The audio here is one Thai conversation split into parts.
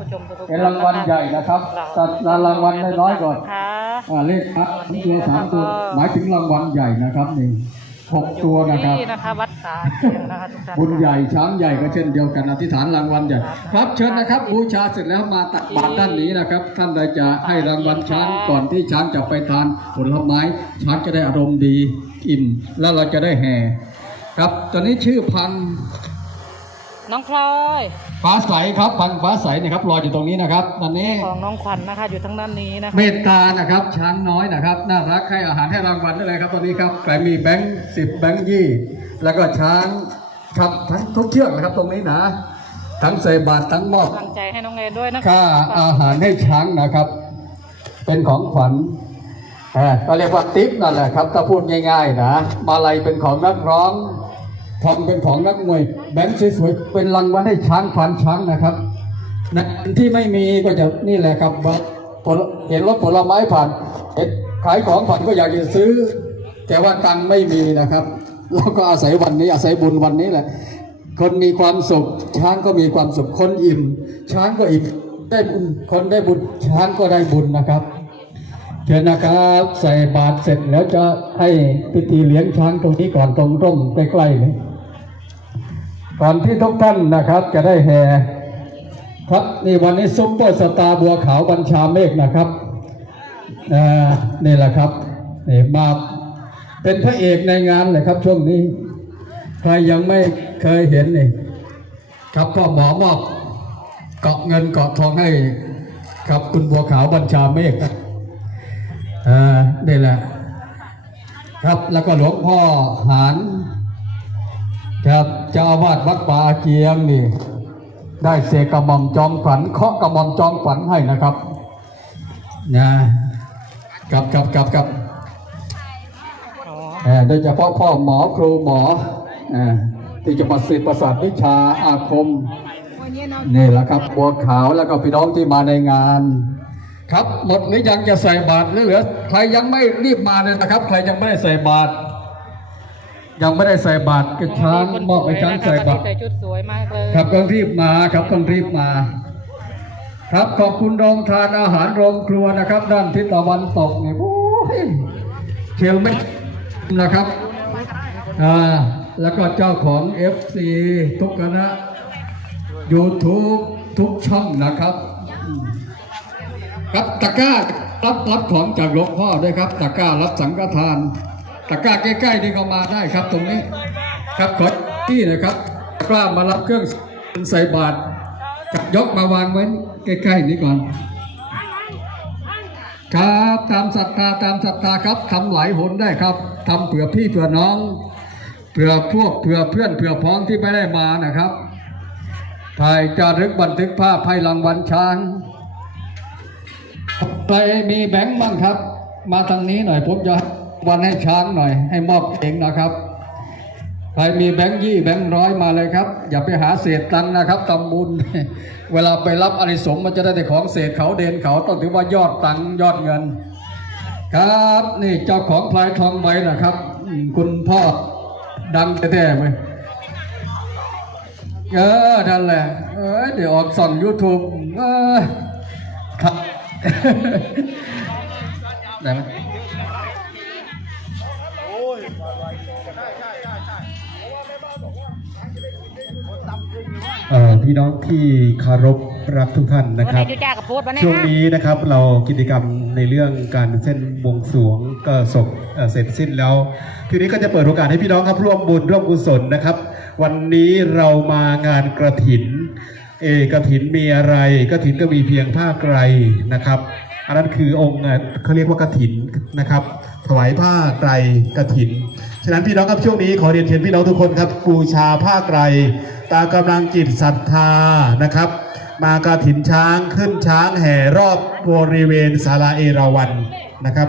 อะท่านผู้ชมทุกๆเป็นรางวัลใหญ่นะครับตัดรางวัลน้อยๆก่อนนะคะอ่าเลขอะตัวสามตัวหมายถึงรางวัลใหญ่นะครับนี่หกตัวนะครับนี่นะคะวัดสาเกียงนะคะทุกท่านบุญใหญ่ช้างใหญ่ก็เช่นเดียวกันอธิษฐานรางวัลใหญ่ครับเชิญนะครับบูชาเสร็จแล้วมาตักบาตรด้านนี้นะครับ ท่านใดจะให้รางวัลช้างก่อนที่ช้างจะไปทานผลไม้ช้างจะได้อารมณ์ดีอิ่มแล้วเราจะได้แห่ครับตอนนี้ชื่อพันธุ์ น้องพลอยฟ้าใสครับพันธุ์ฟ้าใสนะครับรออยู่ตรงนี้นะครับ ตอนนี้ของน้องขวัญนะคะ อยู่ทั้งด้านนี้นะคะเมตตานะครับ ช้างน้อยนะครับ น่ารักให้อาหารให้รางวัลได้เลยครับตอนนี้ครับใครมีแบงค์สิบแบงค์ยี่แล้วก็ช้างครับทั้งทุกเชือกนะครับตรงนี้นะ ทั้งใส่บาตรทั้งมอบกำลังใจให้น้องเอด้วยนะคะค่าอาหารให้ช้างนะครับ เป็นของขวัญเอ่อก็เรียกว่าติ๊บนั่นแหละครับถ้าพูดง่าย ๆ นะมาลัยเป็นของนักร้อง ทองเป็นของนักมวย แบงค์สวยๆเป็นรางวัลให้ช้างฟันช้างนะครับนะที่ไม่มีก็จะนี่แหละครับเห็นรถผลไม้ผ่านเห็นขายของผ่านก็อยากจะซื้อ แต่ว่าตังไม่มีนะครับเราก็อาศัยวันนี้อาศัยบุญวันนี้แหละ คนมีความสุขช้างก็มีความสุขคนอิ่ม ช้างก็อิ่มได้บุญคนได้บุญช้างก็ได้บุญนะครับเชิญนะครับใส่บาตรเสร็จแล้วจะให้พิธีเลี้ยงช้างตรงนี้ก่อนตรงร่มใกล้ๆเลย ก่อนที่ทุกท่านนะครับ จะได้แห่ครับนี่วันนี้ซุปเปอร์สตาร์บัวขาวบัญชาเมฆนะครับนี่แหละครับนี่มาเป็นพระเอกในงานเลยครับช่วงนี้ ใครยังไม่เคยเห็นนี่ครับพ่อหมอมอบเกาะเงินเกาะทองให้ครับคุณบัวขาวบัญชาเมฆนะอ่านี่แหละ ครับแล้วก็หลวงพ่อหาน ครับเจ้าอาวาสวัดป่าเจียงนี่ ได้เสกกระหม่อมจอมขวัญเคาะกระหม่อมจอมขวัญให้นะครับนะกับกับกับกับเออโดยเฉพาะพ่อหมอครูหมอเออที่จะมาสืบประสาทวิชาอาคมนี่แหละครับบัวขาวแล้วก็พี่น้องที่มาในงาน ครับหมดหรือยังจะใส่บาตรหรือเหลือใครยังไม่รีบมาเลยนะครับ ใครยังไม่ได้ใส่บาตร ยังไม่ได้ใส่บาตรก็ช้างมอบให้ช้างใส่บาตรใส่ชุดสวยมากเลยครับต้องรีบมาครับต้องรีบมา ครับขอบคุณโรงทานอาหารโรงครัวนะครับ ด้านทิศตะวันตกเนี่ยโอ้ยเชลไม่นะครับอ่าแล้วก็เจ้าของ FC ทุกคณะ YouTube ทุกช่องนะครับอืมครับตะกร้ารับรับของจากหลวงพ่อด้วยครับตะกร้ารับสังฆทาน ตะกร้าใกล้ๆนี่ก็มาได้ครับตรงนี้ครับขอที่นะครับกล้ามารับเครื่องใส่บาตรกับยกมาวางไว้ใกล้ๆนี้ก่อน ครับตามศรัทธาตามศรัทธาครับทำหลายหนได้ครับทำเผื่อพี่เผื่อน้องเผื่อพวกเผื่อเพื่อนเผื่อพ้องที่ไม่ได้มานะครับถ่ายจารึกบันทึกภาพให้รางวัลช้างใครมีแบงค์บ้างครับ มาทางนี้หน่อยผมจะ วันให้ช้างหน่อย ให้มอบเองนะครับ ใครมีแบงค์ยี่แบงค์ร้อยมาเลยครับ อย่าไปหาเศษตังค์นะครับทำบุญ เวลาไปรับอานิสงส์มันจะได้แต่ของเศษเขาเดนเขาต้องถือว่ายอดตังค์ยอดเงิน ครับนี่เจ้าของพลายทองใบนะครับ คุณพ่อดังแท้ๆไหมเออนั่นแหละเออเดี๋ยวออกส่องยูทูบเออครับได้ไหม เอ่อพี่น้องที่คารพรักทุกท่านนะวันครันี้บยูจ้ากับโพสต์วันนี้ช่วงฮะนี้นะครับเรากิจกรรมในเรื่องการเส้นบวงสรวงก็ศพเอ่อเสร็จสิ้นแล้ว ทีนี้ก็จะเปิดโอกาสให้พี่น้องครับร่วมบุญร่วมกุศลนะครับ วันนี้เรามางานกระถิน เอกระถินมีอะไรกระถินก็มีเพียงผ้าไกรนะครับ อันนั้นคือองค์เอ่อเขาเรียกว่ากระถินนะครับ ถวายผ้าไกรกระถิน ฉะนั้นพี่น้องครับช่วงนี้ขอเรียนเชิญพี่น้องทุกคนครับบูชาผ้าไกรตามกำลังจิตศรัทธานะครับ มากระถินช้างขึ้นช้างแห่รอบบริเวณศาลาเอราวันนะครับ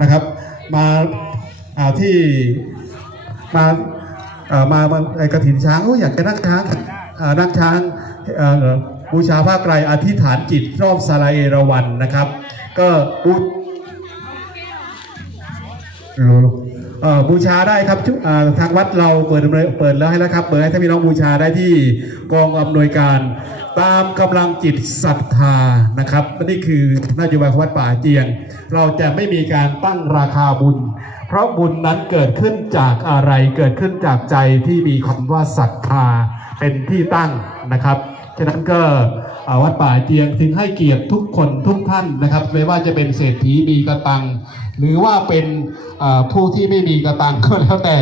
นะครับ มาาที่มาเอ่อมามาไอกระถินช้างโอ้อยากจะนั่งช้างนั่งช้างบูชาผ้าไกรอธิษฐานจิตรอบศาลาเอราวันนะครับ ก็บู เอ่อบูชาได้ครับชุอ่อทางวัดเราเปิดเปิดแล้วให้แล้วครับเปิดให้ท่านพี่น้องบูชาได้ที่กองอำนวยการ ตามกำลังจิตศรัทธานะครับนี่คือนโยบายของวัดป่าเจียง เราจะไม่มีการตั้งราคาบุญ เพราะบุญนั้นเกิดขึ้นจากอะไรเกิดขึ้นจากใจที่มีคำว่าศรัทธาเป็นที่ตั้งนะครับฉะนั้นก็ วัดป่าเจียงถึงให้เกียรติทุกคนทุกท่านนะครับไม่ว่าจะเป็นเศรษฐีมีกระตัง หรือว่าเป็นผู้ที่ไม่มีกระตังก็แล้วแต่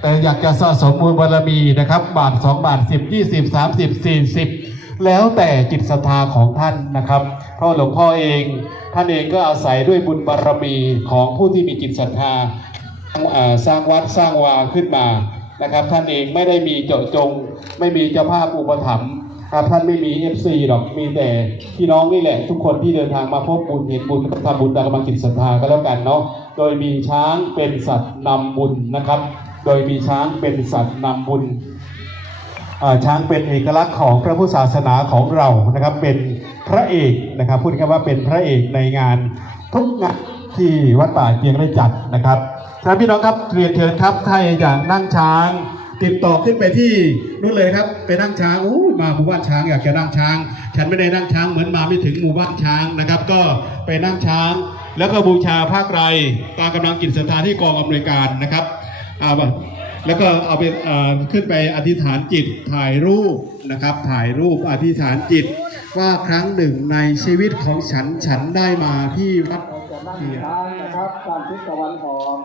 แต่อยากจะสะสมบุญบารมีนะครับ บาท 2 บาท 10 20 30 40 แล้วแต่จิตศรัทธาของท่านนะครับ เพราะหลวงพ่อเองท่านเองก็อาศัยด้วยบุญบารมีของผู้ที่มีจิตศรัทธาสร้างวัดสร้างวาขึ้นมานะครับ ท่านเองไม่ได้มีเจาะจง ไม่มีเจ้าภาพอุปถัมภ์ ครับท่านไม่มี FC หรอกมีแต่พี่น้องนี่แหละ ทุกคนที่เดินทางมาพบบุญเห็นบุญทำบุญตามกำลังจิตศรัทธาก็แล้วกันเนาะโดยมีช้างเป็นสัตว์นำบุญนะครับ โดยมีช้างเป็นสัตว์นำบุญช้างเป็นเอกลักษณ์ของพระพุทธศาสนาของเรานะครับ เป็นพระเอกนะครับพูดง่ายๆว่าเป็นพระเอกในงานทุกงานที่วัดป่าเกียงได้จัดนะครับท่านพี่น้องครับเรียนเชิญครับใครอยากนั่งช้าง ติดต่อขึ้นไปที่นู่นเลยครับ ไปนั่งช้างอู้มาหมู่บ้านช้างอยากจะนั่งช้าง ฉันไม่ได้นั่งช้างเหมือนมาไม่ถึงหมู่บ้านช้างนะครับ ก็ไปนั่งช้าง แล้วก็บูชาผ้าไรตามกำลังกิจสันทาที่กองอำนวยการนะครับอ่าแล้วก็เอาไปขึ้นไปอธิษฐานจิตถ่ายรูปนะครับ ถ่ายรูปอธิษฐานจิต ว่าครั้งหนึ่งในชีวิตของฉันฉันได้มาที่วัดจะนั่งช้างนะครับตามทิศตะวันออก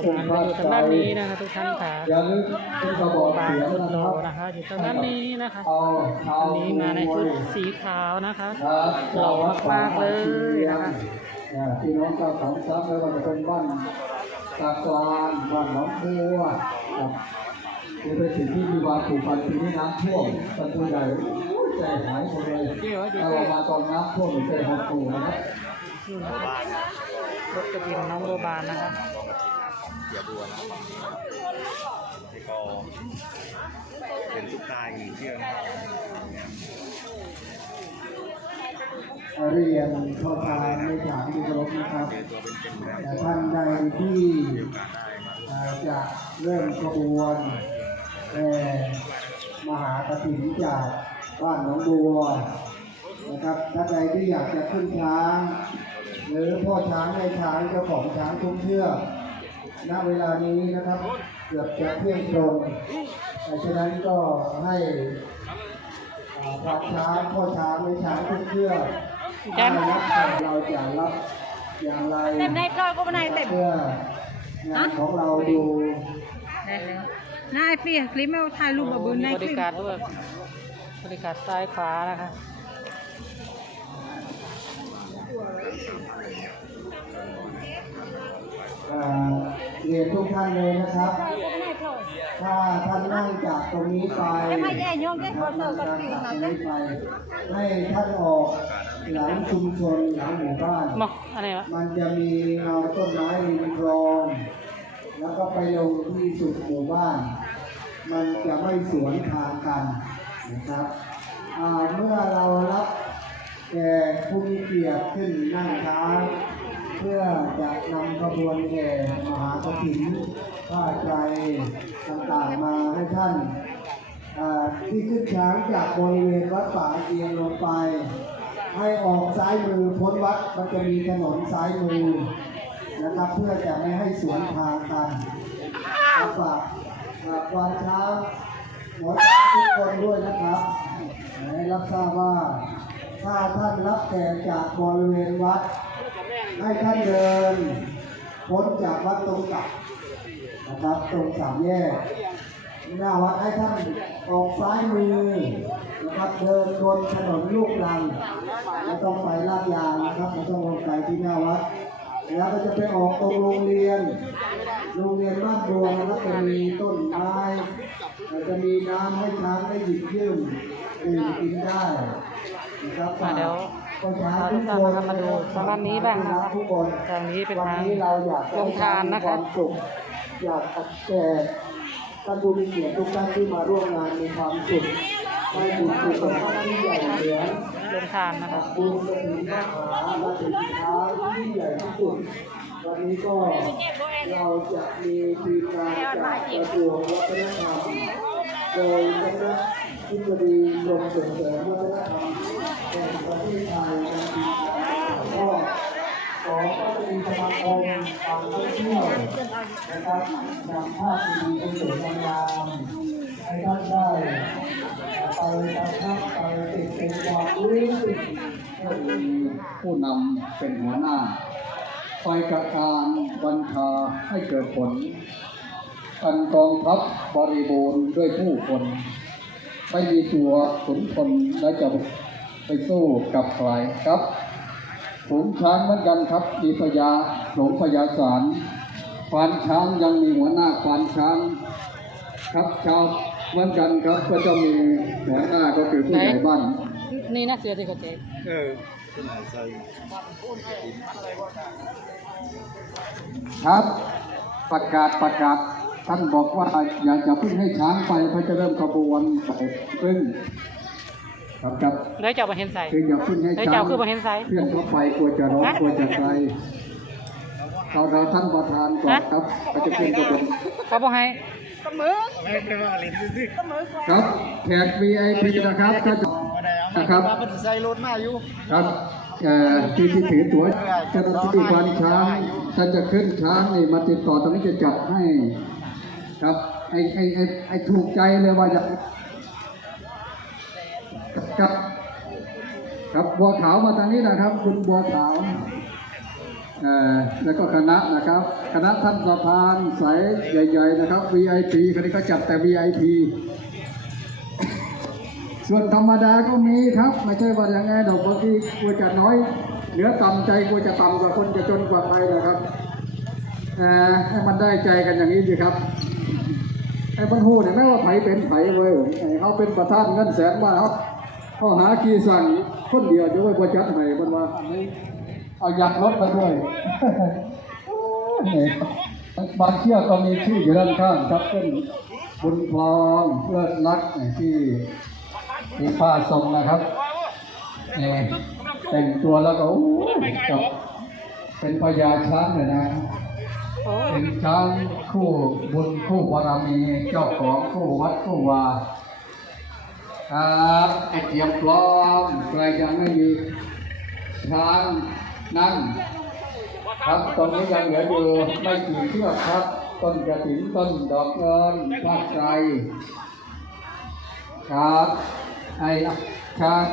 โบราณก็อยู่ทางด้านนี้นะคะทุกท่านค่ะอย่าลืมเป็นกระบอกบางเสียงพุทนะโธครับนะคะอยู่ทางด้านนี้นะคะเอาเอาอันนี้มาในชุดสีขาวนะคะครับหล่อมากๆเลยนะคะเนี่ยพี่น้องชาวสองซับไม่ว่าจะเป็นบ้านตากลางบ้านหนองบัวครับนี่เป็นสิ่งที่มีความผูกพันปีนี้น้ำท่วมประตูใหญ่โอ้ยใจหายหมดเลยถ้าเรามาตอนน้ำท่วมใจหดหู่นะครับรถกระถิ่นน้องโบบานนะคะ เป็นซุปตาอีกหนึ่งเที่ยวนะครับเรียนพ่อทานในฐานที่เคารพนะครับแต่ท่านใดที่จะเริ่มขบวนแห่มหากฐินจากบ้านหนองบัวนะครับท่านใดที่อยากจะขึ้นช้าง หรือพ่อช้างในช้างเจ้าของช้างทุกเชือก ณเวลานี้นะครับ เกือบจะเที่ยงตรงแต่ฉะนั้นก็ให้อ่าพระช้างพ่อช้างในช้างทุกเชือกแจ้งถ้ารับเราจะรับอย่างไรเต็มได้ก็ก็ไม่ได้เต็มเพื่องานของเราดูนายเปียคลิปไม่เอาถ่ายรูปมาบืนมีนายบคลิริปการด้วยบริการซ้ายขวานะคะ เอ่อเรียนทุกท่านเลยนะครับ ถ้าท่านนั่งจากตรงนี้ไปไม่ใช่โยมได้ขอเติมกันจากปีตมารงเต้นี้ไปให้ท่านออกหลังชุมชนหลังหมู่บ้านมองอะไรวะมันจะมีเงาต้นไม้ริมคลอง แล้วก็ไปลงที่สุดหมู่บ้าน มันจะไม่สวนทางกันนะครับอ่าเมื่อเรารับแขกผู้มีเกียรติขึ้นนั่งช้างเพื่อจะนำขบวนแห่มหากฐินผ้าไตรต่างๆมาให้ท่านที่ขึ้นช้างจากบริเวณวัดป่าเอียงลงไป ให้ออกซ้ายมือพ้นวัดมันจะมีถนนซ้ายมือนะครับเพื่อจะไม่ให้สวนทางกันฝากฝากควานช้างหมอช้างทุกคนด้วยนะครับให้รับทราบว่าถ้าท่านรับแขกจากบริเวณวัด ให้ท่านเดินพ้นจากวัดตรงกับนะครับ ตรงสามแยกหน้าวัดให้ท่านออกซ้ายมือนะครับเดินบนถนนลูกรังไม่ต้องไปลาดยางนะครับไม่ต้องลงไปที่หน้าวัดแล้วก็จะไปออกตรงโรงเรียน โรงเรียนบ้านบัวนะครับจะมีต้นไม้จะมีน้ำให้ช้างได้หยิบยื่นดื่มกินได้นะครับ เราทุกท่านคนะคะมาดูทางด้านนี้บ้างนะคะทุกคนทางนี้เป็นทางนี้เราอยากจะโรงทานนะคะมีวามสุขอยากแก่ท่านผู้มีเกียรติทุกท่านที่มาร่วมงานมีความสุขให้บุญกุศลที่ใหญ่เหลือลงทานนะคะบุญกระถิ่นมหาและถึงท้าที่ใหญ่ที่สุดวันนี้ก็เราจะมีทีมงานจากกระทรวงวัฒนธรรมโดยคณะทิบดีกรมส่งเสริมวัฒนธรรมแห่งประเทศไทยนะครับก็ขอก็จะมีสมาคมการท่องเที่ยว นะครับนำภาพดีๆเป็นสวยงามให้ท่านได้ไปประทับไปติดเป็นความรู้สึกผู้นำเป็นหัวหน้าคอยกระการบัญชาให้เกิดผลกันกองทัพบริบูรณ์ด้วยผู้คนไม่มีตัวขุนพลและจะไปสู้กับใครครับ ฝูงช้างเหมือนกันครับมีพญาหลงพญาสารควานช้างยังมีหัวหน้าควานช้าง ครับชาวเหมือนกันครับก็จะมีหัวหน้าก็คือผู้ใหญ่บ้านนี่นะเสือที่เขาแจกเออเป็นไหนใส่ครับประกาศประกาศท่านบอกว่าอยากจะพึ่งให้ช้างไปเขาจะเริ่มขบวนไปพึ่ง ครับครับได้เจ้ามาเห็นใส่คืออย่าพึ่งให้ได้ช้าเจ้างคือมาเห็นใส่เพื่อนเข้าไปกลัวจะร้อนกลัวจะไกลเราเราท่านประธานก่อนครับเขาจะขึ้นขบวนเขาบอกให้ไม่เป็นว่าลิ้นซิครับแขก VIP นะครับถ้าจะนะครับมันใส่รถมาอยู่ครับเอ่อที่ที่ถือตั๋วเจ้าหน้าที่ควานช้างท่านจะขึ้นช้างนี่มาติดต่อตรงนี้จะจัดให้ ครับไอ้ไอ้ไอ้ไอ้ถูกใจเลยว่าจะค รับครับบัวขาวมาทางนี้นะครับ คุณบัวขาวเอ่อแล้วก็คณะนะครับ คณะท่านประธานสายใหญ่ๆนะครับ VIP คนนี้เขาจัดแต่ VIP ส่วนธรรมดาก็มีครับ ไม่ใช่ว่าอย่างไงดอกบางทีกลัวจะน้อยเหนือต่ำใจกลัวจะต่ำกว่าคนจะจนกว่าใครนะครับเอ่อให้มันได้ใจกันอย่างนี้สิครับไอ้บรรหูเนี่ยไม่ว่าไผเป็นไผเว้ยไอ้เขาเป็นประธานเงินแสนมาเขา เขาหากีสั่งคนเดียวจะไว้ประจัดให้มันว่าอันนี้เอายัดรถมาด้วยบางเชือกก็มีชื่ออยู่ด้านข้างครับเป็นบุญพรเลิศรักที่ที่ป้าทรงนะครับแต่งตัวแล้วก็โอ้กับเป็นพญาช้างเลยนะเป็นช้างคู่บุญคู่บารมีเจ้าของคู่วัดคู่วา ครับไอเตรียมพร้อมใครยังไม่มีช้างนั่งครับตอนนี้ยังเหลืออยู่ไม่กี่เชือกครับ ต้นกระถิ่นต้นดอกเงินภาคไกรครับไอ้ครับ